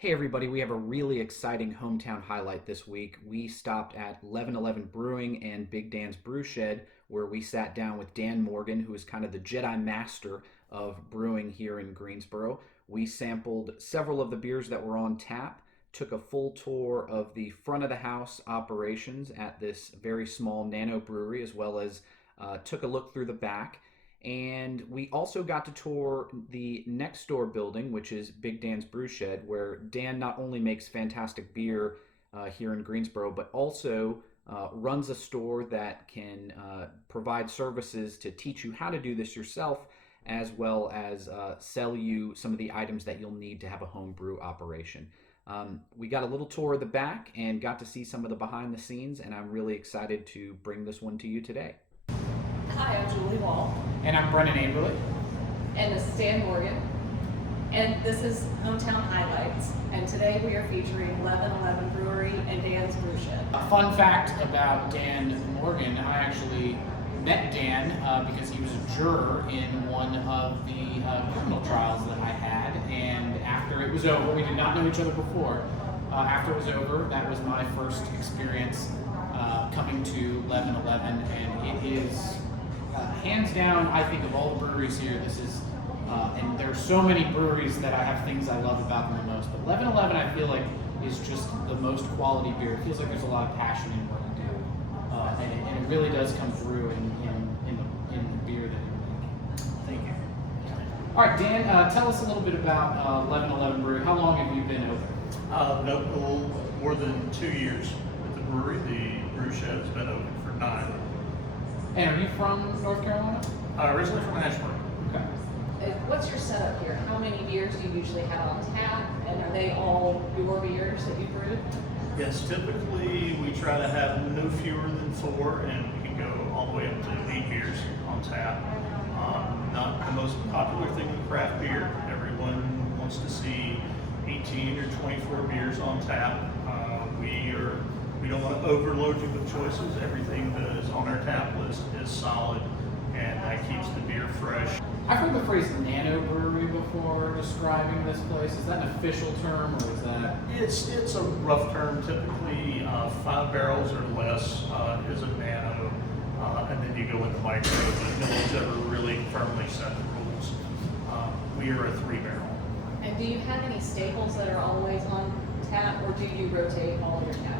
Hey everybody, we have a really exciting hometown highlight this week. We stopped at Leveneleven Brewing and Big Dan's Brew Shed, where we sat down with Dan Morgan, who is kind of the Jedi Master of brewing here in Greensboro. We sampled several of the beers that were on tap, took a full tour of the front of the house operations at this very small nano brewery, as well as took a look through the back. And we also got to tour the next door building, which is Big Dan's Brew Shed, where Dan not only makes fantastic beer here in Greensboro, but also runs a store that can provide services to teach you how to do this yourself, as well as sell you some of the items that you'll need to have a home brew operation. We got a little tour of the back and got to see some of the behind the scenes, and I'm really excited to bring this one to you today. Hi, I'm Julie Wall. And I'm Brennan Aberle. And this is Dan Morgan. And this is Hometown Highlights. And today we are featuring Leveneleven Brewery and Dan's Brew Shed. A fun fact about Dan Morgan, I actually met Dan because he was a juror in one of the criminal trials that I had. And after it was over, we did not know each other before. After it was over, that was my first experience coming to Leveneleven, and it is hands down, I think, of all the breweries here, this is, and there are so many breweries that I have things I love about them the most, but Leveneleven I feel like is just the most quality beer. It feels like there's a lot of passion in what you do, and it really does come through in the beer that you make. Thank you. All right, Dan, tell us a little bit about Leveneleven Brewery. How long have you been open? No, a little more than 2 years at the brewery. The brew shed has been open for 9. And are you from North Carolina? Originally from Ashburn. Okay. What's your setup here? How many beers do you usually have on tap? And are they all your beers that you brew? Yes, typically we try to have no fewer than 4, and we can go all the way up to 8 beers on tap. Not the most popular thing with craft beer. Everyone wants to see 18 or 24 beers on tap. We don't want to overload you with choices. Everything that is on our tap list is solid, and that keeps the beer fresh. I've heard the phrase nano brewery before describing this place. Is that an official term, or is that? It's a rough term. Typically, 5 barrels or less is a nano, and then you go into micro, but no one's ever really firmly set the rules. We are a 3 barrel. And do you have any staples that are always on tap, or do you rotate all of your taps?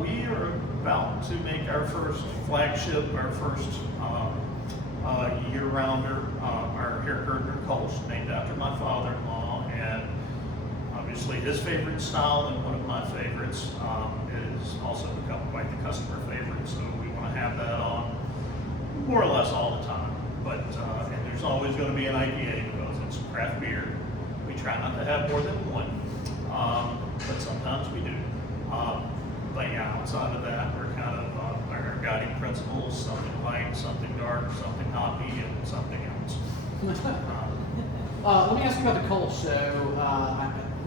We are about to make our first flagship, our first year-rounder, our Herkerner Kolsch, named after my father-in-law, and obviously his favorite style and one of my favorites. It has also become quite the customer favorite, so we want to have that on more or less all the time. But and there's always going to be an IPA because it's craft beer. We try not to have more than one, but sometimes we do. But yeah, outside of that, we're kind of our guiding principles: something light, something dark, something hoppy, and something else. Let me ask you about the Kolsch. So,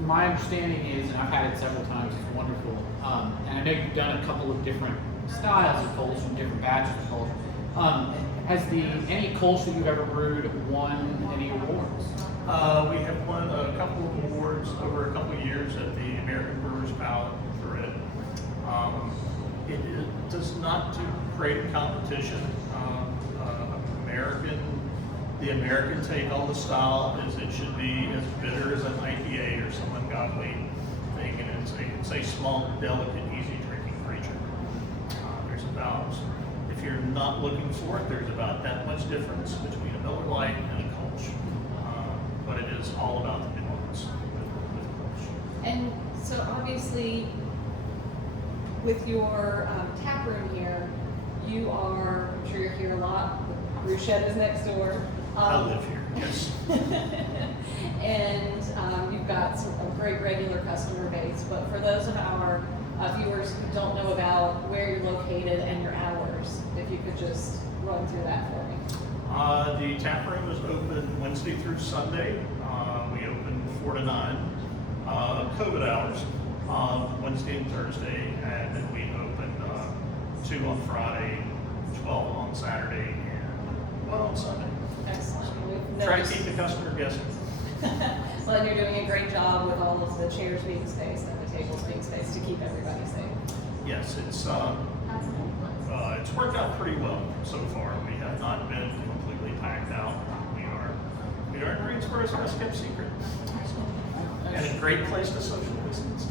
my understanding is, and I've had it several times, it's wonderful. And I know you've done a couple of different styles of Kolsch and different batches of Kolsch. Has any Kolsch that you've ever brewed won any awards? We have won a couple of awards over a couple of years at the American Brewers Palette for it. It does not to create a competition. The American take on the style is it should be as bitter as an IPA or some ungodly thing, and it's a small, delicate, easy drinking creature. There's about, if you're not looking for it, there's about that much difference between a Miller Lite and a Kolsch. But it is all about the nuance with Kolsch. And so obviously, with your tap room here, you are, I'm sure you're here a lot. The brew shed is next door. I live here, yes. And you've got a great regular customer base. But for those of our viewers who don't know about where you're located and your hours, if you could just run through that for me. The tap room is open Wednesday through Sunday. We open 4 to 9. COVID hours Wednesday and Thursday, and then we open 2 on Friday, 12 on Saturday, and 1 on Sunday. Excellent. We've Try to noticed- keep the customer guessing. But you're doing a great job with all of the chairs being spaced and the tables being spaced to keep everybody safe. Yes, it's worked out pretty well so far. We have not been completely packed out. We are in Greensboro's best kept secret. And a great place to social distance.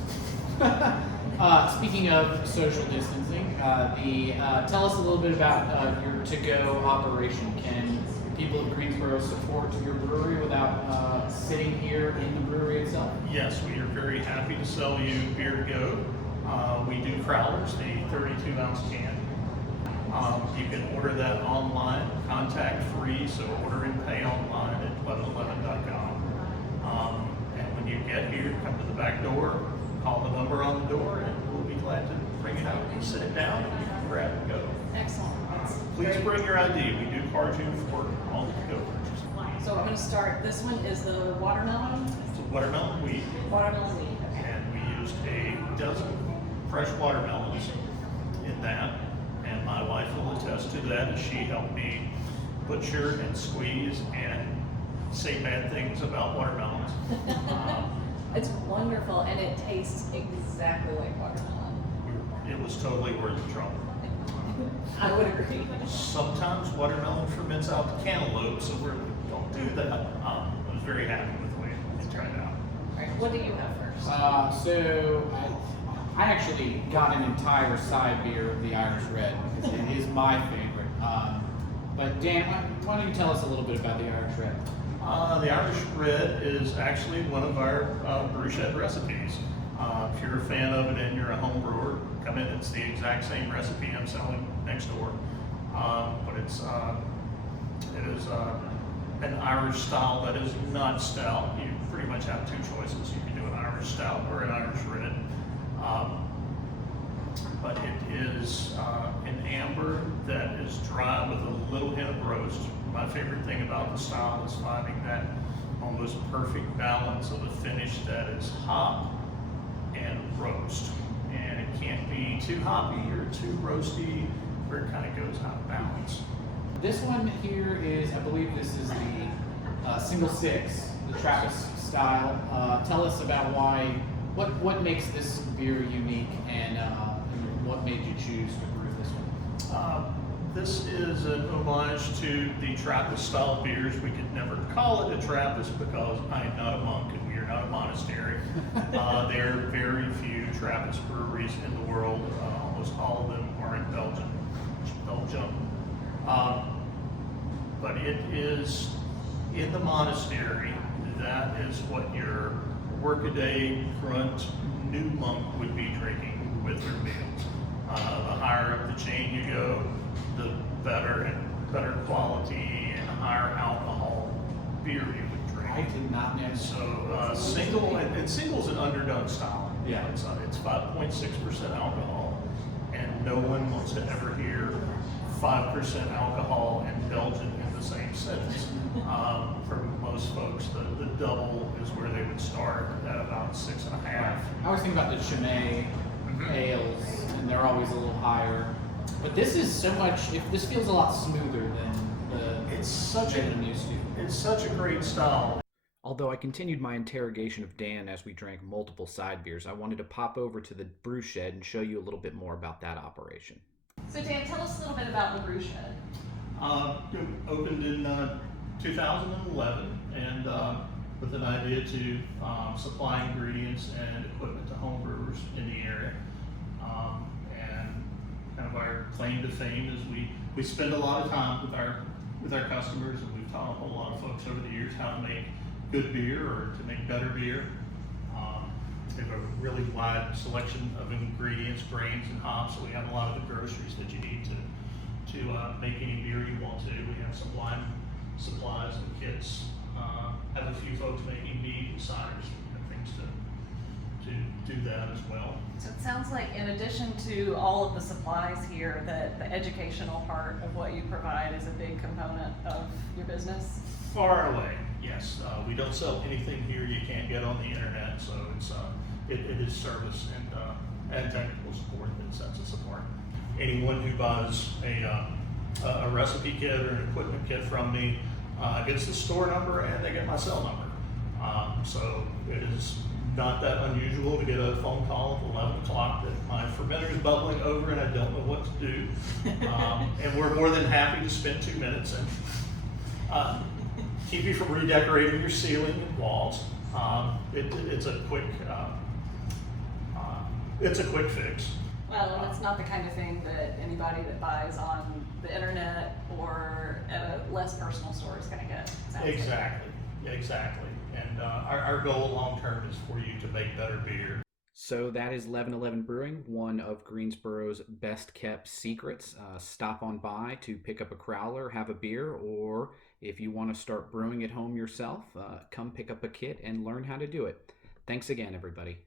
Speaking of social distancing, tell us a little bit about your to-go operation. Can people of Greensboro support your brewery without sitting here in the brewery itself? Yes, we are very happy to sell you beer to go. We do crowlers, the 32-ounce can. You can order that online, contact free, so order and pay online at leveneleven.com. And when you get here, come to the back door, call the number on the door, and we'll be glad to bring it out and sit it down and you can grab and go. Excellent. Please bring your ID. We do charge you for all the to-go purchases. So we're going to start. This one is the watermelon. It's a watermelon wheat, Watermelon wheat. Okay. and we used a dozen fresh watermelons in that. And my wife will attest to that as she helped me butcher and squeeze and say bad things about watermelons. It's wonderful, and it tastes exactly like watermelon. It was totally worth the trouble. I would agree. Sometimes watermelon ferments out the cantaloupe, so we don't do that. I was very happy with the way it turned out. All right, what do you have first? So I actually got an entire side beer of the Irish Red because it is my favorite. But Dan, why don't you tell us a little bit about the Irish Red? The Irish Red is actually one of our Brew Shed recipes. If you're a fan of it and you're a home brewer, come in. It's the exact same recipe I'm selling next door. But it is an Irish style that is not stout. You pretty much have two choices. You can do an Irish stout or an Irish Red. But it is an amber that is dry with a little hint of roast. My favorite thing about the style is finding that almost perfect balance of a finish that is hop and roast. And it can't be too hoppy or too roasty, where it kind of goes out of balance. This one here is, I believe this is the single six, the Trappist style. Tell us about what makes this beer unique and what made you choose to brew this one? This is an homage to the Trappist style beers. We could never call it a Trappist because I am not a monk and we are not a monastery. There are very few Trappist breweries in the world. Almost all of them are in Belgium. But it is in the monastery. That is what your workaday grunt new monk would be drinking with their meals. The higher up the chain you go, the better and better quality and higher alcohol beer you would drink. I did not know. So single's an underdone style. Yeah. It's 5.6% alcohol, and no one wants to ever hear 5% alcohol and Belgian in the same sentence. For most folks, the double is where they would start at about 6.5. I always think about the Chimay ales, and they're always a little higher. But this is so much. This feels a lot smoother than the. It's such a great style. Although I continued my interrogation of Dan as we drank multiple side beers, I wanted to pop over to the Brew Shed and show you a little bit more about that operation. So Dan, tell us a little bit about the Brew Shed. Opened in 2011, and with an idea to supply ingredients and equipment to home brewers in the area. And kind of our claim to fame is we spend a lot of time with our customers, and we've taught a whole lot of folks over the years how to make good beer or to make better beer. We have a really wide selection of ingredients, grains, and hops, so we have a lot of the groceries that you need to make any beer you want to. We have some wine supplies and kits. Have a few folks making mead and ciders and things to do that as well. So it sounds like in addition to all of the supplies here, that the educational part of what you provide is a big component of your business. Far away, yes. We don't sell anything here you can't get on the internet, so it is service and technical support that sets us apart. Anyone who buys a recipe kit or an equipment kit from me gets the store number and they get my cell number. So it is not that unusual to get a phone call at 11 o'clock that my fermenter is bubbling over and I don't know what to do. And we're more than happy to spend 2 minutes and keep you from redecorating your ceiling and walls. It's a quick fix. Well, and it's not the kind of thing that anybody that buys on the internet or at a less personal store is going to get. Exactly. And our goal long term is for you to make better beer. So that is Leveneleven Brewing, one of Greensboro's best kept secrets. Stop on by to pick up a crowler, have a beer, or if you want to start brewing at home yourself, come pick up a kit and learn how to do it. Thanks again, everybody.